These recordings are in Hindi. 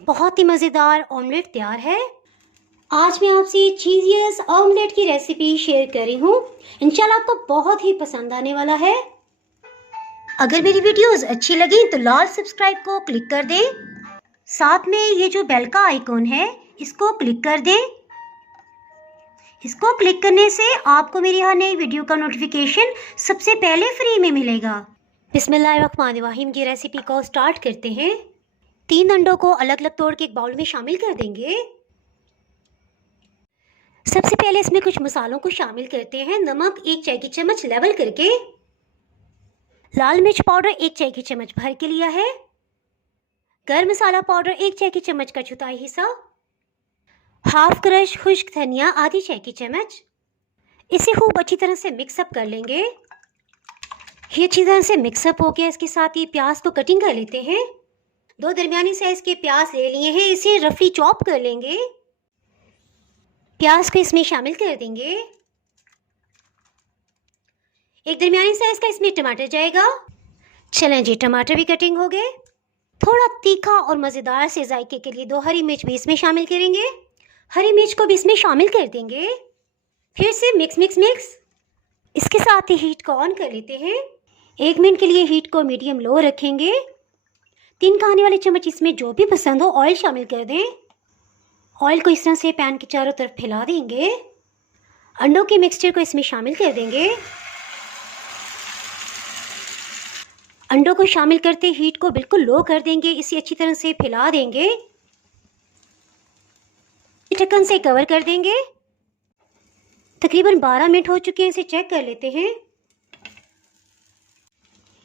बहुत ही मज़ेदार ऑमलेट तैयार है। आज मैं आपसे चीज़ियस ऑमलेट की रेसिपी शेयर कर रही हूँ। इंशाल्लाह आपको बहुत ही पसंद आने वाला है। अगर मेरी वीडियोस अच्छी लगी तो लाल सब्सक्राइब को क्लिक कर दें। साथ में ये जो बेल का आइकॉन है इसको क्लिक कर दें। इसको क्लिक करने से आपको मेरी हर नई वीडियो का नोटिफिकेशन सबसे पहले फ्री में मिलेगा। बिस्मिल्लाहिर्रहमानिर्रहीम की रेसिपी को स्टार्ट करते हैं। 3 अंडों को अलग अलग तोड़ के एक बाउल में शामिल कर देंगे। सबसे पहले इसमें कुछ मसालों को शामिल करते हैं। नमक 1 चाय की चम्मच लेवल करके, लाल मिर्च पाउडर 1 चाय की चम्मच भर के लिया है, गरम मसाला पाउडर 1 चाय की चम्मच का चौथाई हिस्सा, हाफ क्रश खुश्क धनिया आधी चाय की चम्मच। इसे खूब अच्छी तरह से मिक्सअप कर लेंगे। ये अच्छी तरह से मिक्सअप हो गया। इसके साथ ही प्याज को कटिंग कर लेते हैं। 2 दरमियानी साइज के प्याज ले लिए हैं, इसे रफली चॉप कर लेंगे। प्याज को इसमें शामिल कर देंगे। एक दरमियानी साइज का इसमें टमाटर जाएगा। चलें जी, टमाटर भी कटिंग हो गए। थोड़ा तीखा और मज़ेदार से जायके के लिए 2 हरी मिर्च भी इसमें शामिल करेंगे। हरी मिर्च को भी इसमें शामिल कर देंगे। फिर से मिक्स। इसके साथ ही हीट को ऑन कर लेते हैं। 1 मिनट के लिए हीट को मीडियम लो रखेंगे। 3 खाने वाले चम्मच इसमें जो भी पसंद हो ऑयल शामिल कर दें। ऑयल को इस तरह से पैन के चारों तरफ फैला देंगे। अंडों के मिक्सचर को इसमें शामिल कर देंगे। अंडों को शामिल करते हीट को बिल्कुल लो कर देंगे। इसे अच्छी तरह से फैला देंगे। ढक्कन से कवर कर देंगे। तकरीबन 12 मिनट हो चुके हैं। इसे चेक कर लेते हैं।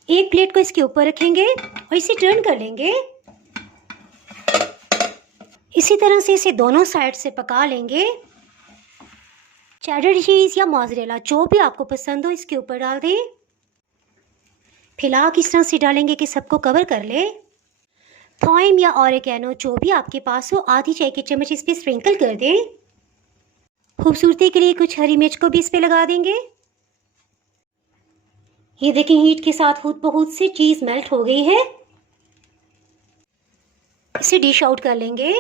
एक प्लेट को इसके ऊपर रखेंगे और इसे टर्न कर लेंगे। इसी तरह से इसे दोनों साइड से पका लेंगे। चेडर चीज़ या मोज़रेला जो भी आपको पसंद हो इसके ऊपर डाल दें। फिलहाल इस तरह से डालेंगे कि सबको कवर कर ले। थॉइम या ऑरिगेनो जो भी आपके पास हो आधी चाय की चम्मच इस पर स्प्रिंकल कर दें। खूबसूरती के लिए कुछ हरी मिर्च को भी इस पर लगा देंगे। ये देखें, हीट के साथ खुद बहुत से चीज़ मेल्ट हो गई है। इसे डिश आउट कर लेंगे।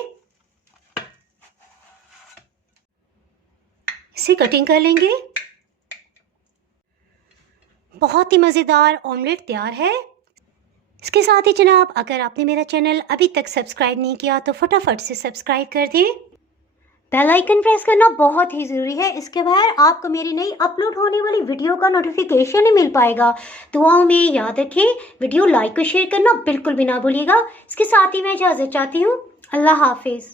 इसे कटिंग कर लेंगे। बहुत ही मज़ेदार ऑमलेट तैयार है। इसके साथ ही जनाब, अगर आपने मेरा चैनल अभी तक सब्सक्राइब नहीं किया तो फटाफट से सब्सक्राइब कर दें। बेल आइकन प्रेस करना बहुत ही ज़रूरी है। इसके बगैर आपको मेरी नई अपलोड होने वाली वीडियो का नोटिफिकेशन नहीं मिल पाएगा। दुआओं में याद रखें, वीडियो लाइक और शेयर करना बिल्कुल भी ना भूलिएगा। इसके साथ ही मैं इजाज़त चाहती हूँ। अल्लाह हाफिज़।